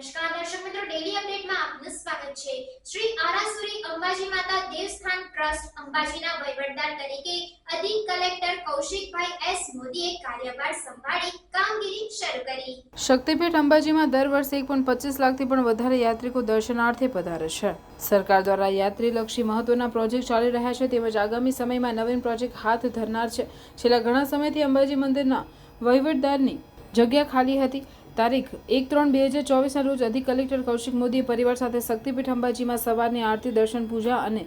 નમસ્કાર દર્શક મિત્રો ડેલી અપડેટમાં આપનું સ્વાગત છે. શ્રી આરાસુરી અંબાજી માતા દેવસ્થાન ટ્રસ્ટ અંબાજીના વહીવટદાર તરીકે અધિક કલેક્ટર કૌશિકભાઈ એસ મોદીએ કાર્યભાર સંભાળી કામગીરી શરૂ કરી. શક્તિપીઠ અંબાજીમાં દર વર્ષે એક પણ પચીસ લાખથી પણ વધારે યાત્રિકો દર્શનાર્થે પધારે છે. સરકાર દ્વારા યાત્રીલક્ષી મહત્વના પ્રોજેક્ટ ચાલી રહ્યા છે તેમજ આગામી સમયમાં નવીન પ્રોજેક્ટ હાથ ધરનાર છે. છેલ્લા ઘણા સમયથી અંબાજી મંદિરના વહીવટદારની જગ્યા ખાલી હતી. તારીખ એક ત્રણ બે હજાર ચોવીસના રોજ અધિક કલેક્ટર કૌશિક મોદીએ પરિવાર સાથે શક્તિપીઠ અંબાજીમાં સવારની આરતી દર્શન પૂજા અને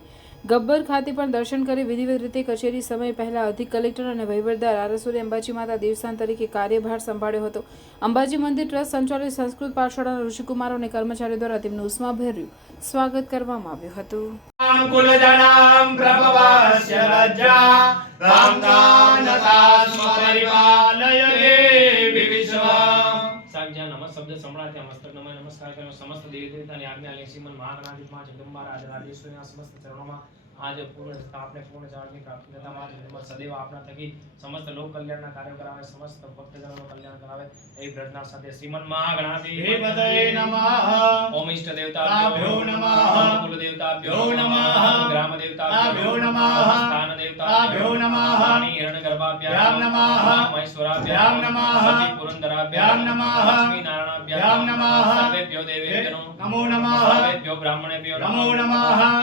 ગબ્બર ખાતે પણ દર્શન કરી વિધિવત રીતે કચેરી સમય પહેલાં અધિક કલેક્ટર અને વહીવટદાર આરસુરી અંબાજી માતા દેવસ્થાન તરીકે કાર્યભાર સંભાળ્યો હતો. અંબાજી મંદિર ટ્રસ્ટ સંચાલિત સંસ્કૃત પાઠશાળાના ઋષિકુમારો અને કર્મચારીઓ દ્વારા તેમનું ઉષ્માભર્યું સ્વાગત કરવામાં આવ્યું હતું. નમ શબ્દ સંભળાય ત્યાં મસ્તક નમઃ નમસ્કાર કર્યો સમસ્ત દેવી દેવતાની આજ્ઞા લે શ્રીમન મહાગણાધિપમાં જગદંબા રાજ રાજેશ્વરીના સમસ્ત ચરણોમાં આજ પૂર્ણ આપને પૂર્ણ જાણની પ્રાપ્તિ થતા માં જગદંબા સદૈવ આપના થકી સમસ્ત લોક કલ્યાણના કાર્યો કરાવે સમસ્ત ભક્તજનોનું કલ્યાણ કરાવે એ પ્રાર્થના સાથે શ્રીમન મહાગણાધિ હે નમઃ ઓમ ઇષ્ટ દેવતાભ્યો નમઃ કુલ દેવતાભ્યો નમઃ ગ્રામ દેવતાભ્યો નમઃ સ્થાન દેવતાભ્યો નમઃ હિરણ ગર્ભાભ્યામ નમઃ મહેશ્વરાભ્યામ નમઃ गुरुभ्यां नमः। ભ્યામ નમઃ. લક્ષ્મી નારાયણાભ્યામ ભ્યામ નમઃ. સર્વેભ્યો દેવેભ્યો નમો નમઃ સર્વેભ્યો બ્રાહ્મણેભ્યો નમો નમઃ.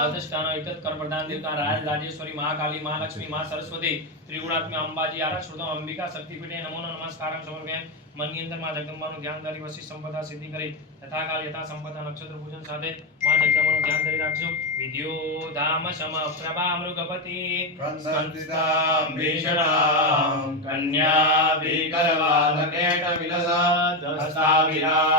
અધિષ્ઠાનો ઇતત કર પ્રધાન દેવતા રાજ રાજેશ્વરી મહાકાલી મહાલક્ષ્મી મહા સરસ્વતી ત્રિગુણાત્મા અંબાજી આરાક્ષુતો અંબિકા શક્તિપીઠે નમો નમસ્કારમ સમર્પયામિ મનની અંદર માં જગદંબાનું ધ્યાન ધરી વસી સંપદા સિદ્ધિ કરી તથા કાલ યથા સંપદા નક્ષત્ર પૂજન સાથે માં જગદંબાનું ધ્યાન ધરી રાખજો વિદ્યો ધામ સમ પ્રભા મૃગપતિ કંસંતિતાં ભીષણાં કન્યા વિકલવાદકેટ વિલસદ હસ્તાવિરા સેવિતા હસ્તે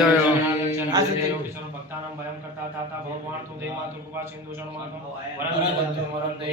કી જય. ભક્તાનામ ભયં કરતા તાતા ભગવાન તુ દેવ માતુ કૃપા સિંધુ જન્માતુ વરંદે વરંદે